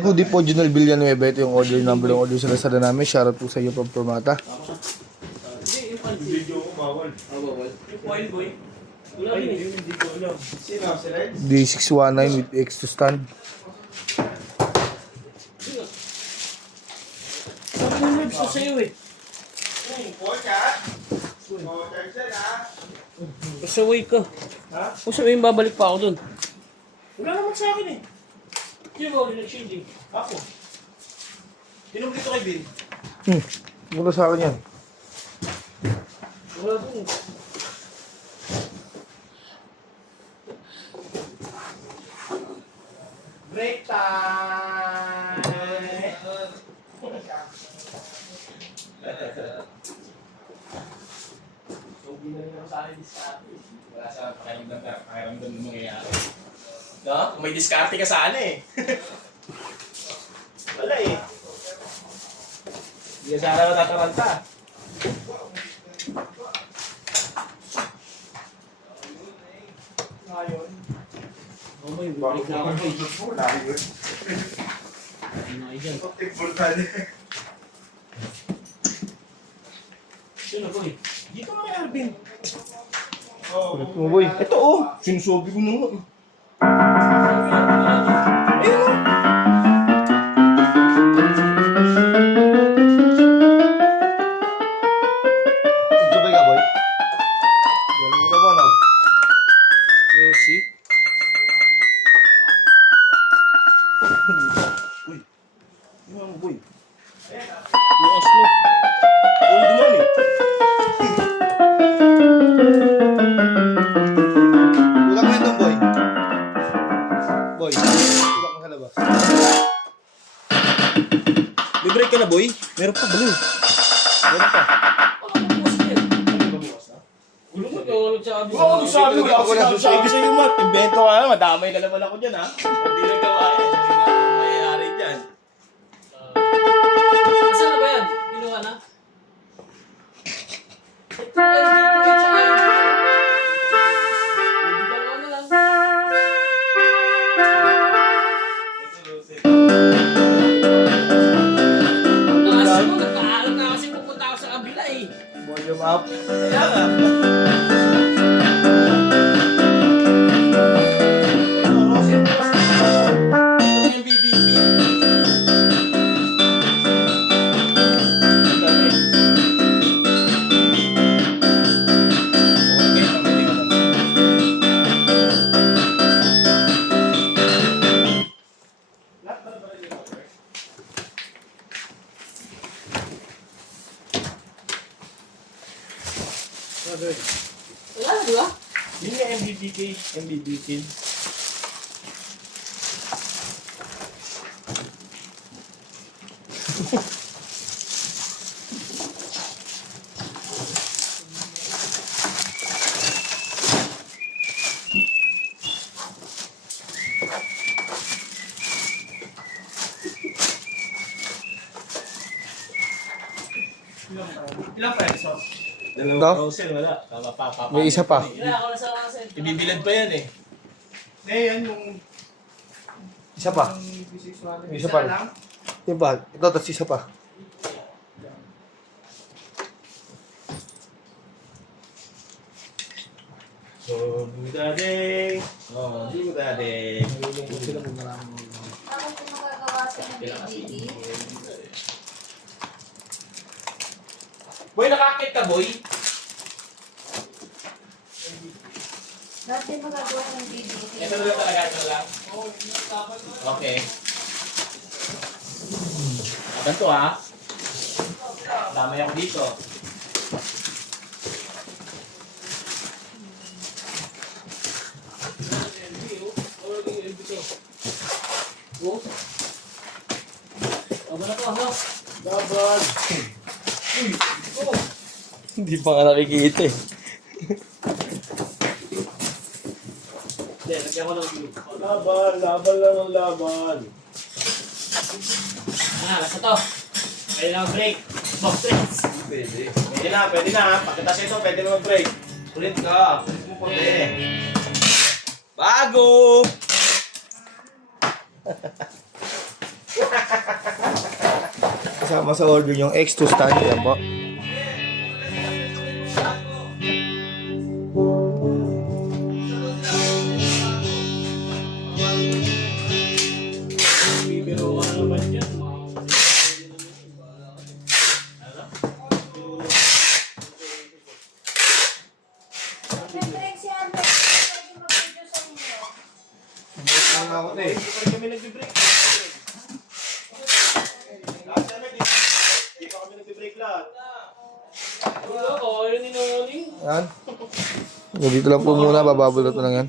Goodie po, Junel Villanueva. Ito yung order number ng order sa Lazada namin. Shoutout po sa iyo from Formata. Video ko bawal. Bawal. Yung foil boy. Wala din eh. Hindi ko alam. Sino? Si Reds? D619 with X2 stand. Sabi ko yung gusto sa'yo eh. Pasaway ka. Ha? Pasaway yung babalik pa ako dun. Wala naman sa akin eh. Sino ba ulit nag-changing? Ako. Sino dito kay Bin? Mula sa akin yan. Wala dun. Break time! So, ginagawa ko sa akin diskarte. Wala sa pakiramdam ng mangyayari. No? Kung may diskarte ka sana eh. Wala eh. Hindi ka sana matataranta. Ngayon. Oo ba yung bibalik na ako eh. Ano kayo dyan? Sino ko eh? Dito nga kay Alvin. Kulit mo, boy. Ito oh. Sinusobi ko nung Ayun! Sabay ka, boy. Galing mo naman, oh. Yosi? Uy. Yung mo boy. Yung Oslo? Old money. Tulak mo yun doon, boy. Boy, tulak mo sa labas. May break ka na boy? Meron pa blue. Meron pa. Ano ko bukas yan? Ulo mo ikaw, nagsabi Oo, ano sabi ko? Ako sinasabi sa'yo, Matt. Invento ka na. Madamay na naman ako dyan, ha? Hindi na gawa yan. Hindi na mayayari dyan. Saan na ba yan? Kinuha na? Ito ay dito ay tsaka yun. Hindi ka nga na lang. Taas mo, nagpaalam na kasi pupunta ako sa kabila eh. Volume up. Kaya nga. Ito, Rosin, Ito yung BBB. Wala na, di ba? Yun nga MBBK. MBBK. Ilang pesos? Ito? Rosin, wala. Papa. May isa pa. Wala ako na sa kasin. Ibibilad pa yan eh. Yan yung... Isa pa. Isa pa. lang? Yung pa. Ito, tapos isa pa. So, budadeng. Oh, budadeng. Nalulungkot sila kung maraming Ako po magagawa sa DVD. Boy, nakakit ka, boy? Dati magagawa ng DVD. Ito na lang talaga, ito na lang. Okay. Ganito ha. Damay ako dito. Oh. Aba na to, ano? Laban. Hindi pa nga nakikita eh. Hindi, lagyan ko ng glue. Laban, laban lang ang laban. Ah, nasa to. Kaya lang break. Box drinks. Pwede na, pwede na. Pagkatas ito, pwede mo mag-break. Ulit ka. Ulit mo pwede. Bago! Kasama sa order yung X2 stand. Yan po. Bibiro ka naman dyan. Nag-break si Albert. Pwede mag-video sa inyo. Hindi pa rin kami nagbe-break. Lahat namin, hindi pa kami nagbe-break lahat. Wala ko, ayaw ni Noning. Yan. Dito lang po muna. Bababulot mo lang yan.